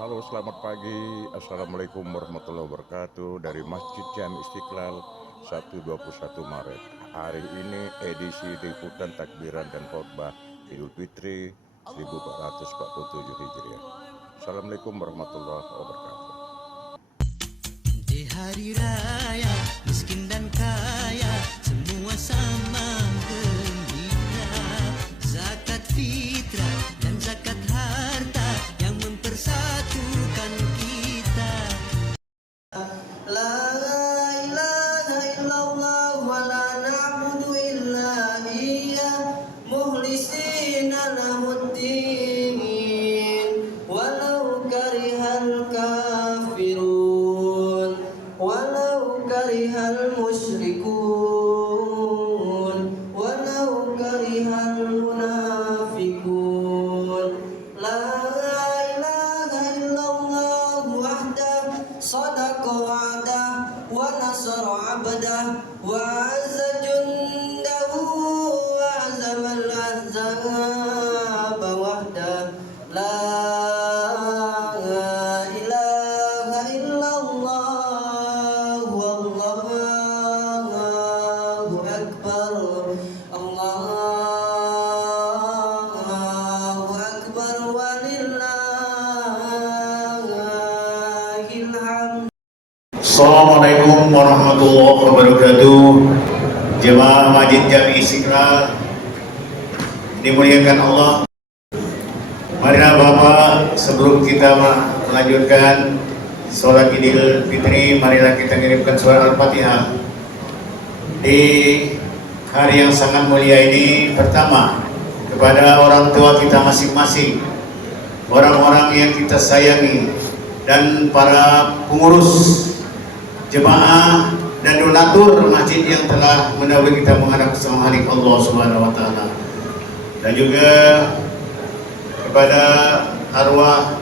Halo, selamat pagi. Assalamualaikum warahmatullahi wabarakatuh. Dari Masjid Jami Istiqlal, Sabtu 21 Maret. Hari ini edisi liputan takbiran dan khotbah Idul Fitri 1447 Hijriah. Assalamualaikum warahmatullahi wabarakatuh. Di hari raya, miskin dan kaya, semua sama gembira. Zakat fitrah dan zakat harta yang mempersatukan kita. La ilaha illallah wa la na'budu illa iyyah mukhlisina lahuddin walau karihal kafirun walau karihal musyrikun walau karihal munafikun. La ilaha illallah wahdah sadaqa wa'dah wa nasara 'abdah wa 'azza jundahu wa 'azamal ahzaba wahdah. La ilaha illallah wallahu akbar. Allahu akbar walillahil hamd. Assalamualaikum warahmatullahi wabarakatuh. Jemaah Masjid Jami Istiqlal dimuliakan Allah. Marilah Bapak, sebelum kita melanjutkan sholat Idul Fitri, marilah kita mengirimkan surah Al-Fatihah. Di hari yang sangat mulia ini, pertama kepada orang tua kita masing-masing, orang-orang yang kita sayangi, dan para pengurus jemaah dan donatur masjid yang telah mendahului kita menghadap sama halik Allah Subhanahu wa taala. Dan juga kepada arwah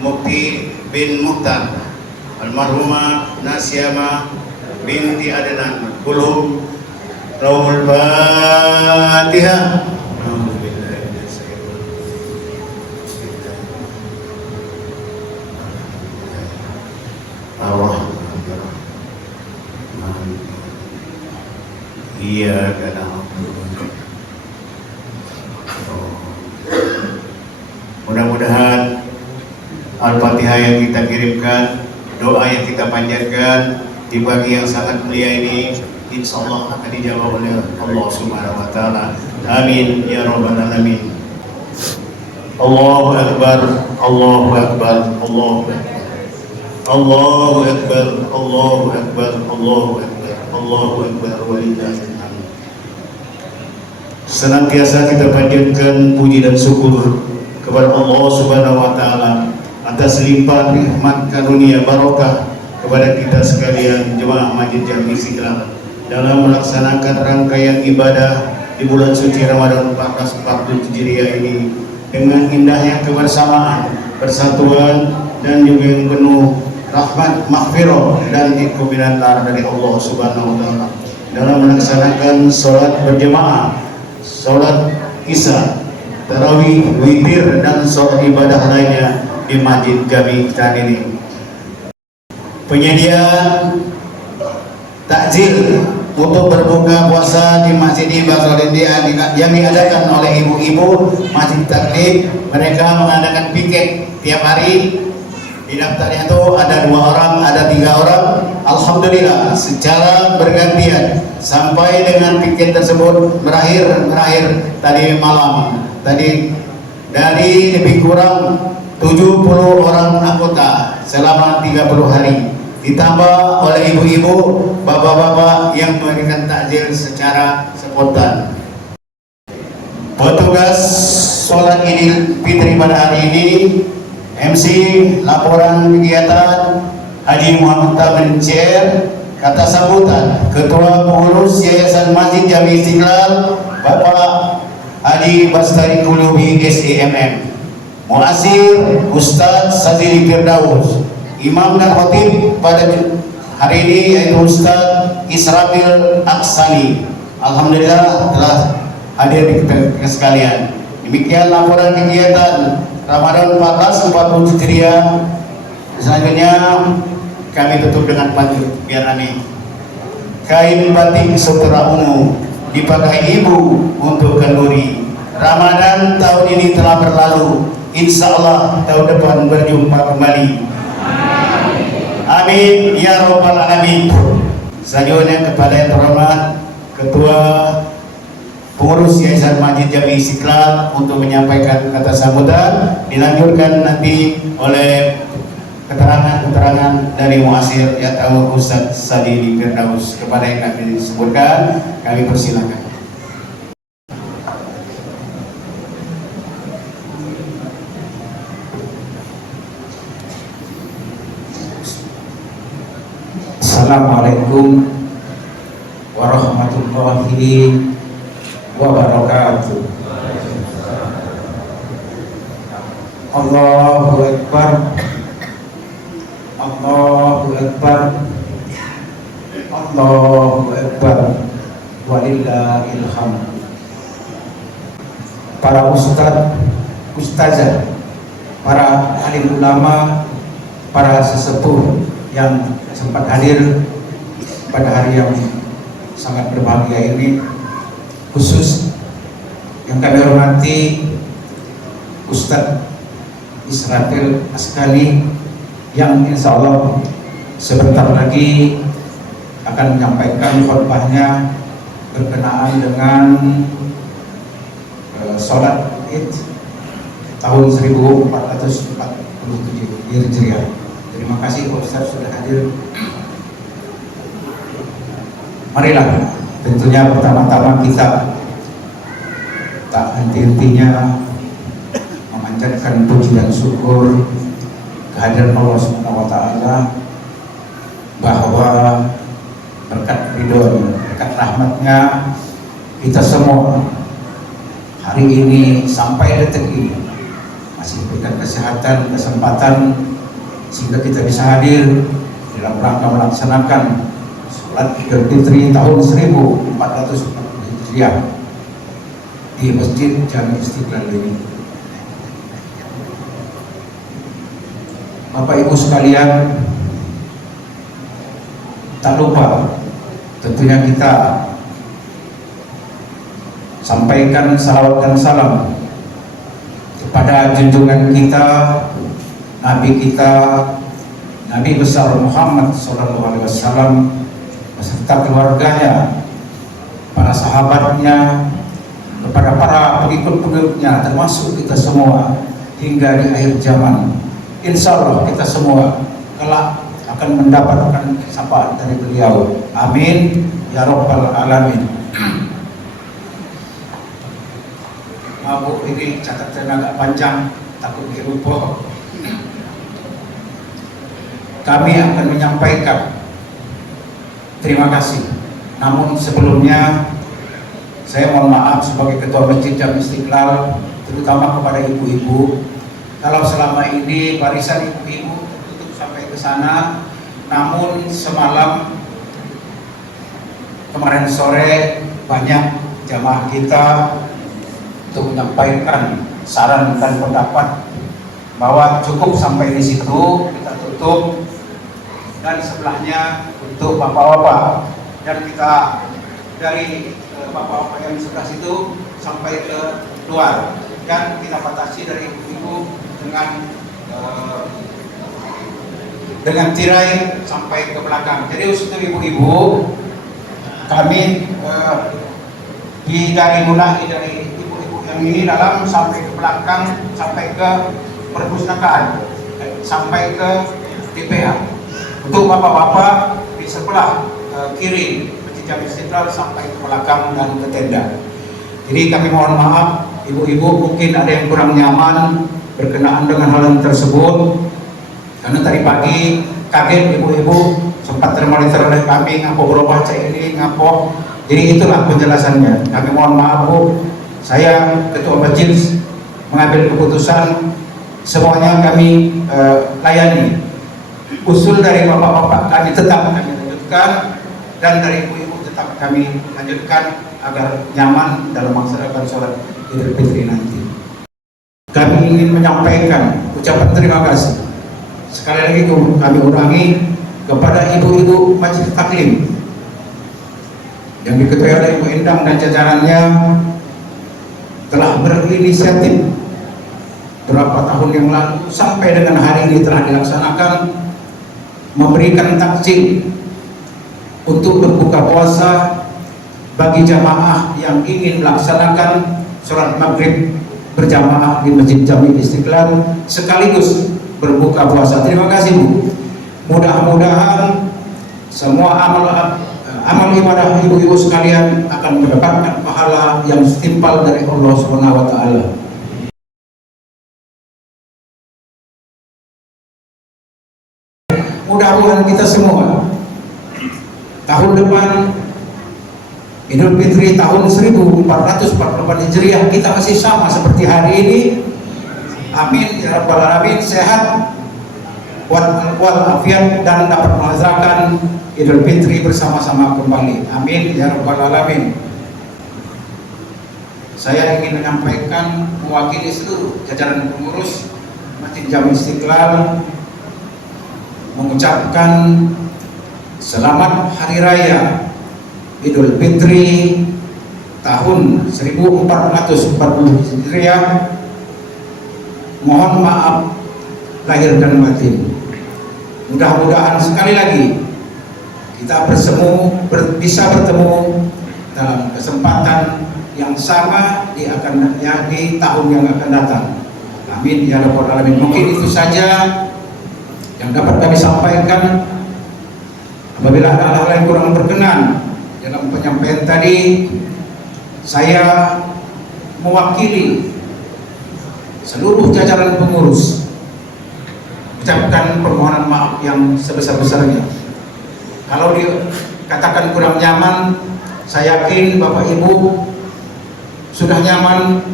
Mufti bin Muhtar, almarhumah Nasyama binti Adnan Kulhum, Rahul Fatihah. Arwah iya kadang mudah-mudahan Al-Fatihah yang kita kirimkan, doa yang kita panjatkan di pagi yang sangat mulia ini, insya Allah akan dijawab oleh Allah Subhanahu wa taala. Amin ya rabbal alamin. Allahu akbar, Allahu akbar, Allahu akbar. Allahu akbar, Allahu akbar, Allahu akbar, Allahu akbar walillahil hamd. Senantiasa kita panjatkan puji dan syukur kepada Allah Subhanahu wa taala atas limpahan rahmat karunia barokah kepada kita sekalian jemaah Masjid Jami Istiqlal dalam melaksanakan rangkaian ibadah di bulan suci Ramadan 1447 Hijriah ini dengan indahnya kebersamaan, persatuan, dan juga yang penuh rahmat, maghfirah, dan kemuliaan dari Allah Subhanahu wa taala dalam melaksanakan sholat berjemaah, sholat Isya, tarawih, witir, dan sholat ibadah lainnya di Masjid Jami Istiqlal ini. Penyediaan takjil untuk berbuka puasa di Masjid Ibadah yang diadakan oleh ibu-ibu Masjid Taklim. Mereka mengadakan piket tiap hari. Di daftarnya itu ada 2 orang, ada 3 orang. Alhamdulillah secara bergantian sampai dengan piket tersebut berakhir tadi malam. Tadi dari lebih kurang 70 orang anggota selama 30 hari, ditambah oleh ibu-ibu, bapak-bapak yang memberikan takjil secara spontan. Petugas sholat Idul Fitri pada hari ini, MC laporan kegiatan Haji Muhammad Tamin CR, kata sambutan Ketua Pengurus Yayasan Masjid Jami Istiqlal Bapak Haji Bastari Kulubi SEMM, Muasir Ustadz Sazili Firdaus, Imam dan Khotib pada hari ini yaitu Ustadz Israfil Aksani. Alhamdulillah telah hadir di kita sekalian. Demikian laporan kegiatan Ramadan 1440 Hijriah. Selanjutnya kami tutup dengan pantun biar aneh. Kain batik sutra ungu dipakai ibu untuk kenduri. Ramadan tahun ini telah berlalu. Insya Allah tahun depan berjumpa kembali. Amin ya robbal alamin. Selanjutnya kepada yang terhormat Ketua Pengurus Yayasan Masjid Jami Istiqlal untuk menyampaikan kata sambutan, dilanjutkan nanti oleh keterangan-keterangan dari muasir yaitu Ustaz Sadili Firdaus. Kepada yang kami disebutkan, kami persilakan. Assalamualaikum warahmatullahi wabarakatuh. Allahu Akbar, Allahu Akbar, Allahu Akbar, walillahil hamd. Para ustadz, ustazah, para alim ulama, para sesepuh yang sempat hadir pada hari yang sangat berbahagia ini, khusus yang kami hormati Ustadz Israfil Askani yang insya Allah sebentar lagi akan menyampaikan khutbahnya berkenaan dengan sholat Id tahun 1447 Hijriah. Terima kasih Pak Ustadz sudah hadir. Marilah tentunya pertama-tama kita tak henti-hentinya memanjatkan puji dan syukur kehadiran Allah Subhanahu wa taala bahwa berkat ridho, berkat rahmatnya kita semua hari ini sampai detik ini masih berikan kesehatan, kesempatan sehingga kita bisa hadir dalam rangka melaksanakan sholat Idul Fitri tahun 1440 Hijriah di Masjid Jami Istiqlal ini. Bapak Ibu sekalian, tak lupa tentunya kita sampaikan salawat dan salam kepada junjungan kita, Nabi kita, Nabi besar Muhammad SAW beserta keluarganya, para sahabatnya, kepada para pengikut-pengikutnya, termasuk kita semua hingga di akhir zaman. Insya Allah kita semua kelak akan mendapatkan sapaan dari beliau. Amin ya robbal alamin. Maaf ini catatan agak panjang, takut dilupa. Kami akan menyampaikan terima kasih. Namun sebelumnya saya mohon maaf sebagai Ketua Masjid Jami Istiqlal, terutama kepada ibu-ibu. Kalau selama ini barisan ibu-ibu tertutup sampai ke sana, namun semalam kemarin sore banyak jamaah kita untuk menyampaikan saran dan pendapat bahwa cukup sampai di situ, kita tutup, dan sebelahnya untuk bapak-bapak, dan kita dari bapak-bapak yang di sebelah situ sampai ke luar, dan kita batasi dari ibu-ibu dengan tirai sampai ke belakang. Jadi untuk ibu-ibu kami dari mulai dari ibu-ibu yang ini dalam sampai ke belakang, sampai ke perpustakaan, sampai ke TPA. Untuk bapak-bapak di sebelah kiri Masjid Jami Istiqlal sampai ke belakang dan ke tenda. Jadi kami mohon maaf ibu-ibu, mungkin ada yang kurang nyaman berkenaan dengan hal yang tersebut, karena tadi pagi kaget ibu-ibu sempat termonitor oleh kami ngapo berubah ini ngapo. Jadi itulah penjelasannya. Kami mohon maaf Bu, saya Ketua Masjid mengambil keputusan semuanya kami layani. Usul dari bapak-bapak kami tetap kami lanjutkan, dan dari ibu-ibu tetap kami lanjutkan agar nyaman dalam melaksanakan sholat Idul Fitri nanti. Kami kami ingin menyampaikan ucapan terima kasih sekali lagi kami ulangi kepada ibu-ibu Majelis Taklim yang diketuai oleh Ibu Endang dan jajarannya telah berinisiatif berapa tahun yang lalu sampai dengan hari ini telah dilaksanakan memberikan takjil untuk berbuka puasa bagi jamaah yang ingin melaksanakan sholat maghrib berjamaah di Masjid Jami Istiqlal sekaligus berbuka puasa. Terima kasih Bu. Mudah-mudahan semua amal ibadah ibu-ibu sekalian akan mendapatkan pahala yang setimpal dari Allah Subhanahu wa taala. Mudah-mudahan kita semua tahun depan Idul Fitri tahun 1448 Hijriah kita masih sama seperti hari ini. Amin ya rabbal alamin, sehat walafiat dan dapat merasakan Idul Fitri bersama-sama kembali. Amin ya rabbal alamin. Saya ingin menyampaikan mewakili seluruh jajaran pengurus Masjid Jami Istiqlal mengucapkan selamat Hari Raya Idul Fitri tahun 1440 Hijriah. Mohon maaf lahir dan batin. Mudah-mudahan sekali lagi kita bisa bertemu dalam kesempatan yang sama di tahun yang akan datang. Amin ya rabbal alamin. Mungkin itu saja yang dapat kami sampaikan. Apabila ada hal-hal yang kurang berkenan dalam penyampaian tadi, saya mewakili seluruh jajaran pengurus ucapkan permohonan maaf yang sebesar-besarnya. Kalau dikatakan kurang nyaman, saya yakin Bapak Ibu sudah nyaman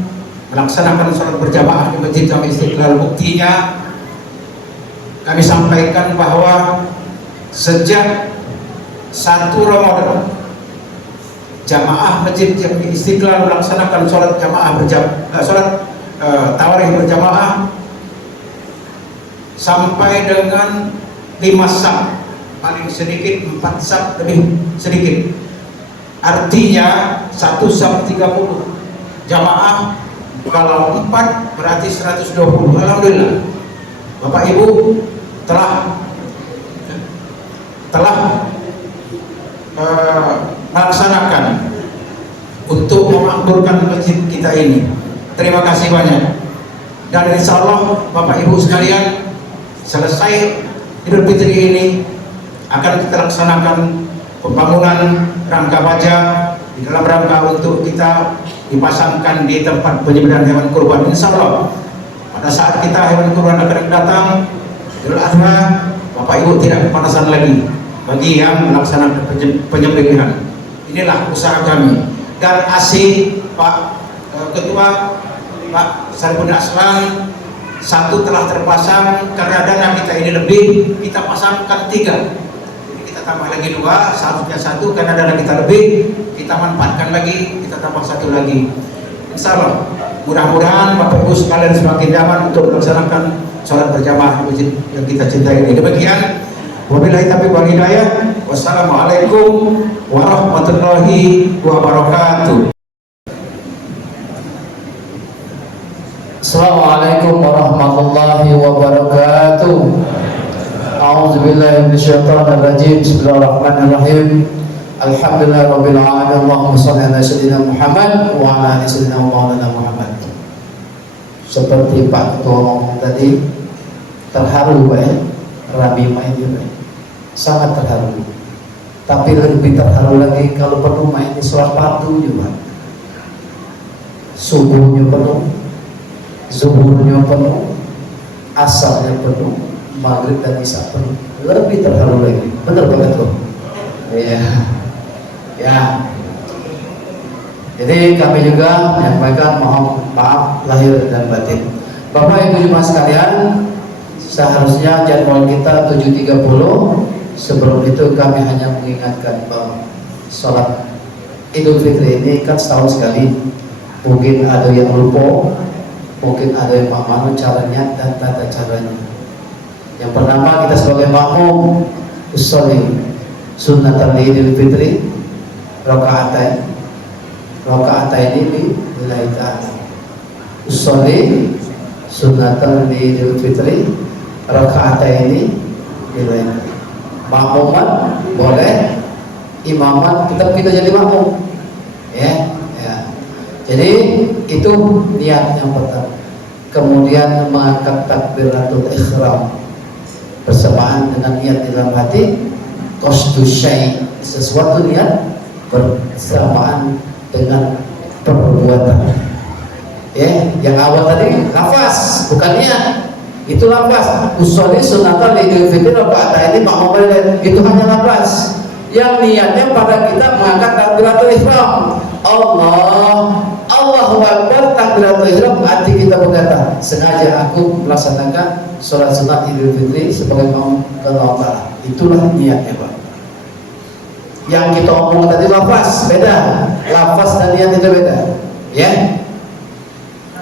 melaksanakan sholat berjamaah di Masjid Jami Istiqlal. Buktinya kami sampaikan bahwa sejak 1 Ramadan jamaah Masjid Jami Istiqlal melaksanakan sholat tarawih berjamaah sampai dengan 5 saf, paling sedikit 4 saf lebih sedikit. Artinya 1 saf 30 jamaah, kalau 4 berarti 120. Alhamdulillah Bapak Ibu telah melaksanakan untuk memakmurkan masjid kita ini. Terima kasih banyak. Dan insya Allah Bapak Ibu sekalian, selesai Idul Fitri ini akan kita laksanakan pembangunan rangka baja di dalam rangka untuk kita dipasangkan di tempat penyembelihan hewan kurban. Insya Allah pada saat kita hewan kurban akan datang Idul Adha, Bapak Ibu tidak kepanasan lagi bagi yang melaksanakan penyembelihan. Inilah usaha kami. Dan ASI Pak Ketua Pak Saripudin Aslan 1 telah terpasang, karena dana kita ini lebih, kita pasangkan 3. Jadi kita tambah lagi 2, seharusnya 1, karena dana kita lebih, kita manfaatkan lagi, kita tambah 1 lagi. Insya Allah mudah-mudahan Bapak Ibu sekalian semakin nyaman untuk melaksanakan sholat berjamaah di masjid yang kita cintai ini. Demikian, wabillahi taufiq wal hidayah. Wassalamualaikum warahmatullahi wabarakatuh. Assalamualaikum warahmatullahi wabarakatuh. A'udzubillahi minasyaitonir rajim. Bismillahirrahmanirrahim. Alhamdulillahirabbil alamin. Allahumma shalli ala sayyidina Muhammad wa ala ali sayyidina Maulana Muhammad. Seperti Pak Ketua ngomong tadi, terharu Pak ya, Rabi main juga, sangat terharu. Tapi lebih terharu lagi kalau penuh main di sholat fardu juga. Subuhnya penuh, zuhurnya penuh, asarnya penuh, maghrib dan isya penuh. Lebih terharu lagi. Benar Pak Ketua? Iya. Ya. Jadi kami juga menyampaikan mohon maaf lahir dan batin. Bapak Ibu jemaah sekalian, seharusnya jadwal kita 7.30. Sebelum itu kami hanya mengingatkan bahwa sholat Idul Fitri ini kan setahun sekali. Mungkin ada yang lupa mungkin ada yang paham caranya dan tata caranya. Yang pertama, kita sebagai makmum usolli sunnatan Idul Fitri rakaatain lillahi ta'ala. Usolli sunnatan Idul Fitri rakaatain lillahi. Makmuman boleh, imaman tetap kita jadi makmum, ya. Jadi itu niat yang pertama. Kemudian mengangkat takbiratul ihram bersamaan dengan niat di dalam hati. Qasdu syai', sesuatu niat bersamaan dengan perbuatan. Ya, yang awal tadi lafaz bukan niat. Itu lafaz. Usolli sunatan Idul Fitri rakaatain makmum boleh, itu hanya lafaz. Yang niatnya pada kita mengangkat takbiratul ihram. Allahu Akbar, takbiratul ihram, arti kita berkata sengaja aku melaksanakan sholat sunat Idul Fitri sebagai makmum Allah Ta'ala. Itulah niatnya, Pak. Yang kita omong tadi lafaz beda, lafaz dan niat itu beda, ya.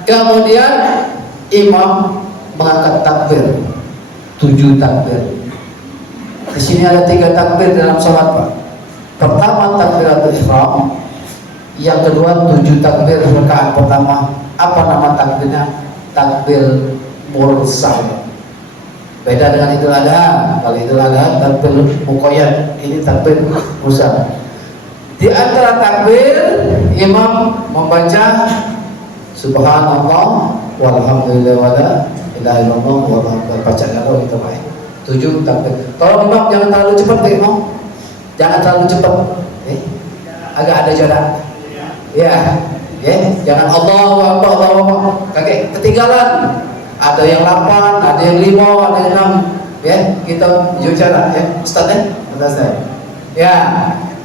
Kemudian imam mengangkat takbir 7 takbir. Di sini ada 3 takbir dalam sholat, Pak. Pertama takbiratul ihram, yang kedua 7 takbir rakaat pertama. Apa nama takbirnya? Takbir mursal. Beda dengan Idul Adha. Kalau Idul Adha takbir muqayyad, ini takbir mursal. Di antara takbir, imam membaca subhanallah walhamdulillah wala ilaha illallah wallahu akbar. Baca kalau itu baik. 7 takbir. Tolong imam jangan terlalu cepat, imam. Jangan terlalu cepat. Agak ada jarak. Ya, jangan Allahu Akbar, Allahu Akbar. Kakek ketinggalan. Ada yang 8, ada yang 5, ada yang 6. Ya, kita bicara ya, Ustaz ya.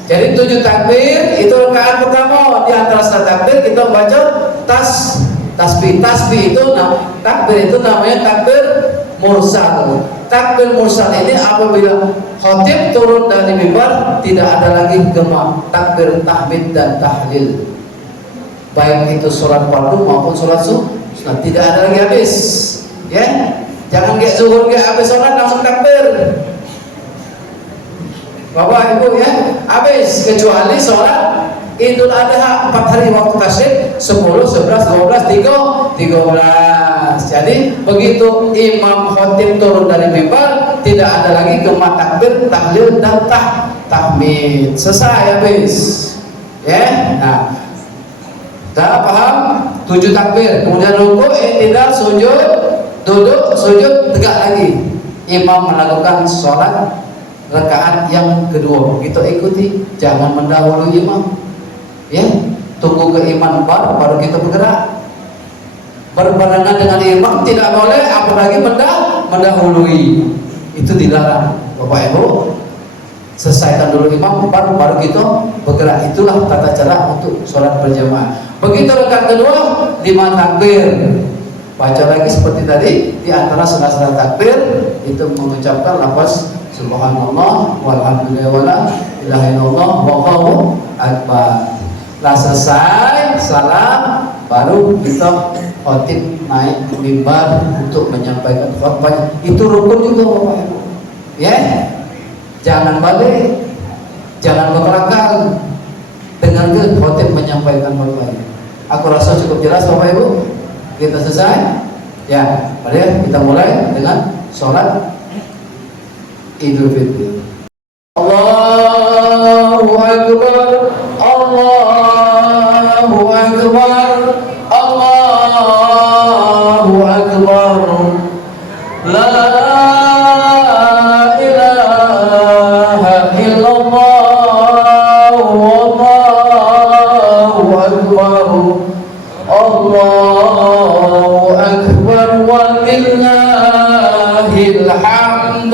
Jadi 7 takbir itu rakaat pertama. Di antara takbir kita baca tasbih. Tasbih itu takbir itu namanya takbir mursal. Takbir mursal ini apabila khatib turun dari mimbar tidak ada lagi gema, takbir tahmid dan tahlil. Baik itu sholat fardu maupun sholat sunat, tidak ada lagi habis, ya. Jangan kayak zuhur kayak habis sholat langsung takbir, Bapak Ibu, ya. Habis, kecuali sholat Idul Adha 4 hari waktu tasyrik 10, 11, 12, 13. Jadi begitu imam khatib turun dari mimbar tidak ada lagi gema takbir, tahlil dan tahmid. Selesai, habis, ya. Nah, dah paham? 7 takbir, kemudian rukuk, i'tidal, sujud, duduk, sujud, tegak lagi. Imam melakukan sholat rakaat yang kedua. Kita ikuti, jangan mendahului imam. Ya, tunggu ke imam baru kita bergerak. Berbarengan dengan imam tidak boleh, apalagi mendahului. Itu dilarang, Bapak Ibu. Selesaikan dulu imam baru kita bergerak. Itulah tata cara untuk sholat berjamaah. Begitu rakaat kedua 5 takbir. Baca lagi seperti tadi. Di antara salah takbir itu mengucapkan lafaz subhanallah walhamdulillah wala ilaha illallah wallahu akbar. Lah selesai salam, baru kita khatib naik mimbar untuk menyampaikan khutbah. Itu rukun juga, Bapak Ibu. Ya. Jangan balik, jangan berakal. Dengarkan khatib menyampaikan khutbah. Aku rasa cukup jelas, Bapak Ibu. Kita selesai. Ya, mari kita mulai dengan sholat Idul Fitri. Allahu Akbar, Allahu Akbar, Allahu Akbar. La ilaha illallah, Allahu Akbar, Allahu Akbar, walillahil hamd.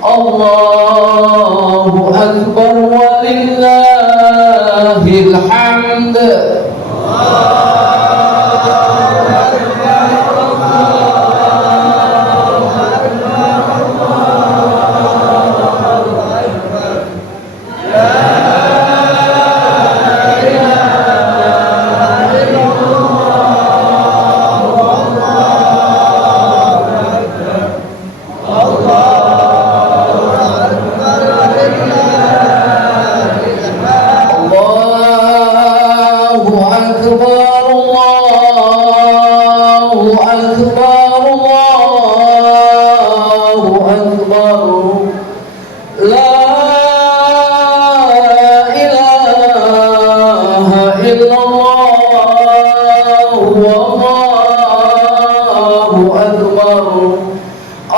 Allahu Akbar walillahil hamd.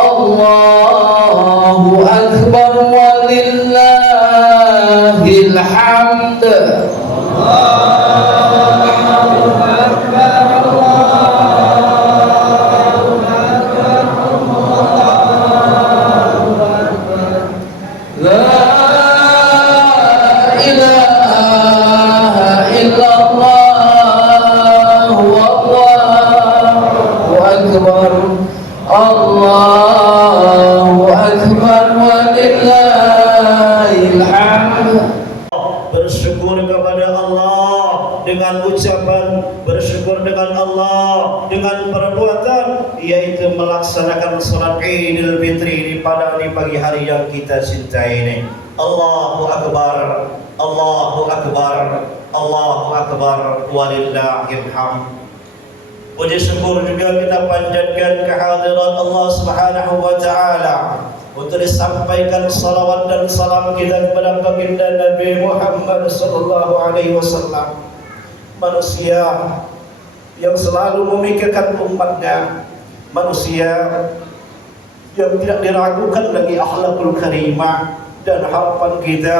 Allahu Akbar walillahil hamd. La ilaha illallah wallahu akbar. Allahu akbar walillahil hamd. Bersyukur kepada Allah dengan ucapan, bersyukur dengan Allah dengan perbuatan, yaitu melaksanakan salat Idul Fitri di pagi hari yang kita cintai ini. Allahu akbar, Allahu akbar, Allahu akbar walillahil hamd. Puji syukur juga kita panjatkan kehadirat Allah Subhanahu wa taala untuk disampaikan salawat dan salam kita kepada baginda Nabi Muhammad sallallahu alaihi wasallam, manusia yang selalu memikirkan umatnya, manusia yang tidak diragukan lagi akhlakul karimah, dan harapan kita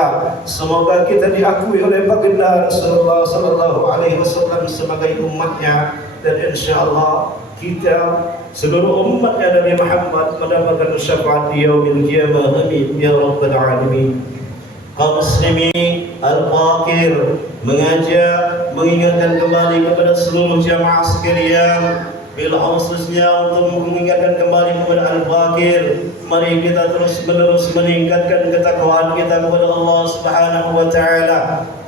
semoga kita diakui oleh baginda Rasulullah sallallahu alaihi wasallam sebagai umatnya, dan insyaallah kita seluruh umatnya Nabi Muhammad mendapatkan syafaat di yaumil qiyamah. Amin ya rabbal alamin. Kaum muslimin al-fakir mengajak, mengingatkan kembali kepada seluruh jamaah sekalian, bila khususnya untuk mengingatkan kembali kepada al-fakir, mari kita terus-menerus meningkatkan ketakwaan kita kepada Allah Subhanahu wa taala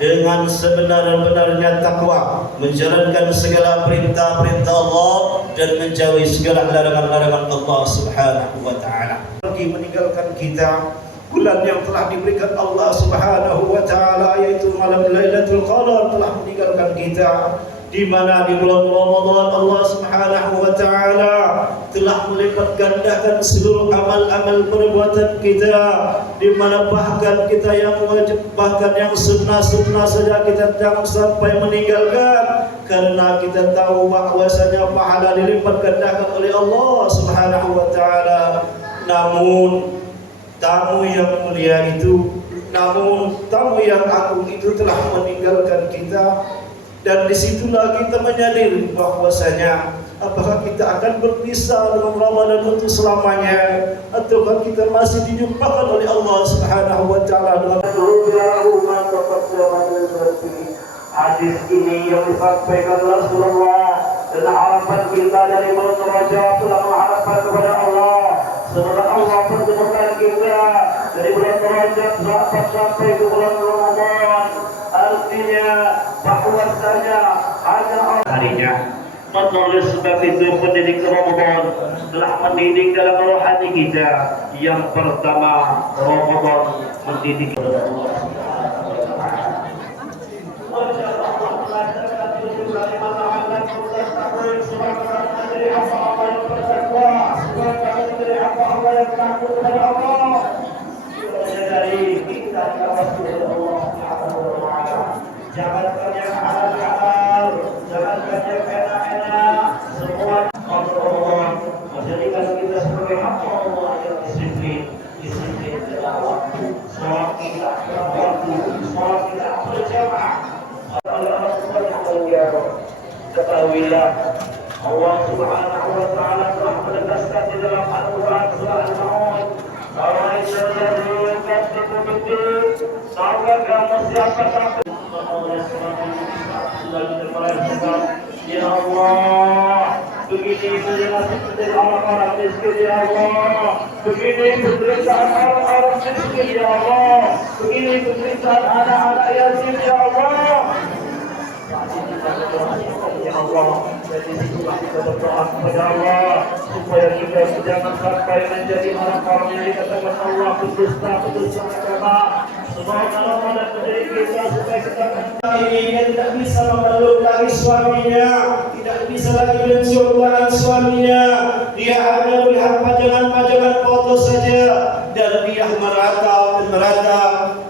dengan sebenar-benarnya takwa, menjalankan segala perintah-perintah Allah dan menjauhi segala larangan-larangan Allah Subhanahu wa taala. Pergi meninggalkan kita bulan yang telah diberikan Allah Subhanahu wa taala, yaitu malam Lailatul Qadar, telah meninggalkan kita, di mana di bulan Ramadan Allah Subhanahu wa taala telah melipat gandakan seluruh amal-amal perbuatan kita, di mana bahkan kita yang wajib, bahkan yang sunnah-sunnah saja kita jangan sampai meninggalkan, karena kita tahu bahwasanya pahala dilipat gandakan oleh Allah Subhanahu wa taala. Namun tamu yang mulia itu, namun tamu yang agung itu telah meninggalkan kita. Dan disitulah kita menyadari bahwasanya apakah kita akan berpisah dengan Ramadan untuk selamanya, ataukah kita masih dijumpakan oleh Allah Subhanahu wa taala dengan hadis ini yang disampaikan Rasulullah, dan harapan kita dari bulan Rajab telah mengharapkan kepada Allah semoga Allah pertemukan kita dari bulan Rajab sampai ke bulan Ramadan. Artinya bahwasanya hanya harinya oleh sebab itu pendidik Ramadan telah mendidik dalam rohani kita. Yang pertama, Ramadan mendidik jalankan yang halal, jalankan yang enak-enak, semua Allah menjadikan kita sebagai hamba Allah yang disiplin dalam waktu, sholat kita dalam waktu, sholat kita berjamaah. Ketahuilah Allah Subhanahu wa taala telah menegaskan di dalam Al-Qur'an surah Al-Maun, Ya Allah, begini nasib orang-orang miskin ya Allah, begini penderitaan orang-orang miskin ya Allah, begini penderitaan anak-anak yatim ya Allah. Ya Allah, jadi itulah kita berdoa kepada Allah supaya kita jangan sampai menjadi orang-orang yang dikatakan Allah berdusta agama. Semoga Allah dan menjadi kita supaya kita ini tidak bisa memeluk lagi suaminya, tidak bisa lagi mencium tangan suaminya. Dia hanya melihat pajangan-pajangan foto saja dan dia meratap.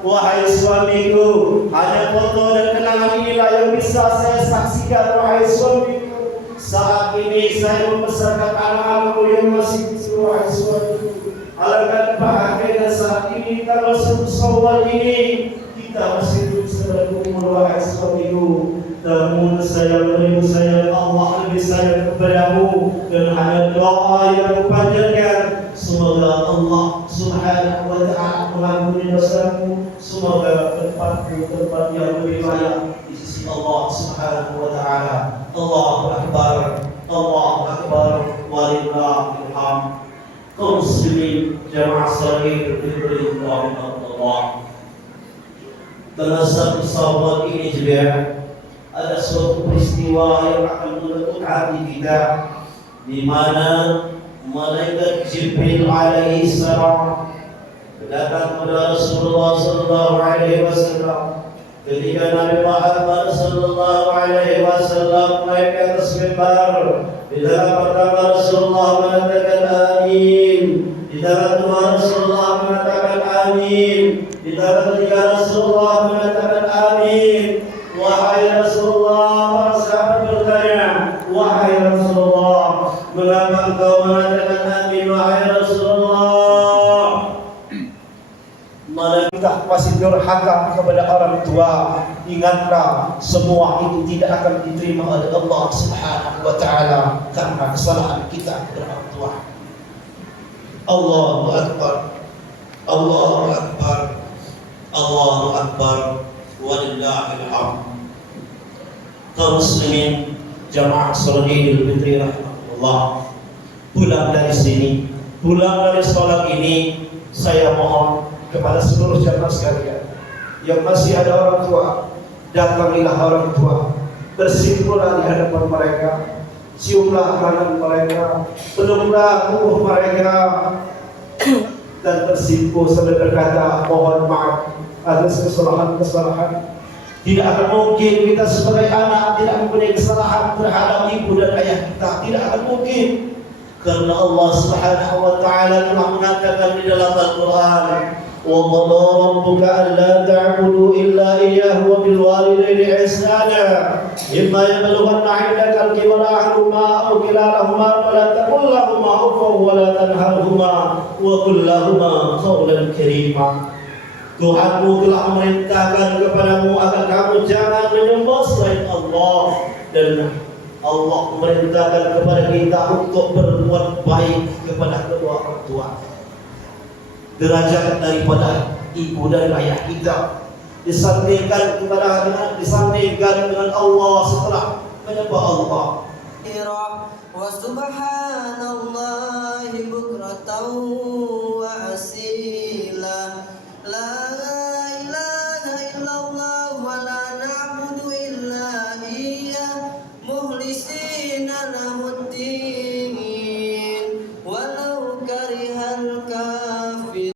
Wahai suamiku, hanya foto dan kenangan inilah yang bisa saya saksikan. Wahai suamiku, saat ini saya membesarkan anak-anakku yang masih kecil. Wahai suamiku, alangkah bahagia saat ini tanggal 1 Syawal ini kita masih bisa berkumpul. Wahai suamiku, namun sayang beribu sayang Allah lebih sayang kepadamu, dan hanya doa yang panjangkan. Semoga Allah Subhanahu wa ta'ala mengampuni dosamu. Semoga tempatmu tempat yang lebih layak di sisi Allah Subhanahu wa ta'ala. Allahu Akbar, Allahu Akbar, walillahil hamd. Kaum muslimin jamaah salat diberi Allah. Dalam satu sahabat ini juga ada suatu peristiwa yang akan menentukan hati kita, di mana malaikat Jibril alaihi salam datang kepada Rasulullah sallallahu alaihi wasallam ketika Nabi Muhammad sallallahu alaihi wasallam naik ke atas mimbar. Di dalam pertama Rasulullah mengatakan amin, di dalam kedua Rasulullah mengatakan amin, di dalam ketiga Rasulullah mengatakan amin. Wahai Rasulullah, para sahabat bertanya, wahai Rasulullah, mengapa engkau mengatakan amin? Wahai Rasulullah, malaikat masih durhaka kepada orang tua. Ingatlah, semua itu tidak akan diterima oleh Allah Subhanahu wa ta'ala karena kesalahan kita kepada orang tua. Allahu Akbar, Allahu Akbar, Allahu Akbar, walillahil hamd. Kaum muslimin jamaah salat Idul Fitri rahmatullah, pulang dari sini, pulang dari salat ini, saya mohon kepada seluruh jamaah sekalian yang masih ada orang tua, datangilah orang tua, bersimpulah di hadapan mereka, ciumlah tangan mereka, peluklah tubuh mereka, dan bersimpuh sambil berkata mohon maaf atas kesalahan-kesalahan. Tidak akan mungkin kita sebagai anak tidak mempunyai kesalahan terhadap ibu dan ayah kita, tidak akan mungkin, karena Allah Subhanahu wa ta'ala telah mengatakan di dalam Al-Quran, wa qada rabbuka alla ta'budu illa iyyahu wa bil walidayni ihsana imma yablughanna 'indaka al-kibara ahaduhuma aw kilahuma fala taqul lahumā uffin wa la tanharhumā wa qul lahumā qawlan karīmā. Tuhanmu telah memerintahkan kepadamu agar kamu jangan menyembah selain Allah, dan Allah memerintahkan kepada kita untuk berbuat baik kepada kedua orang tua. Derajat daripada ibu dan ayah kita disandingkan dengan Allah setelah menyembah Allah. wa subhanallahi bukratan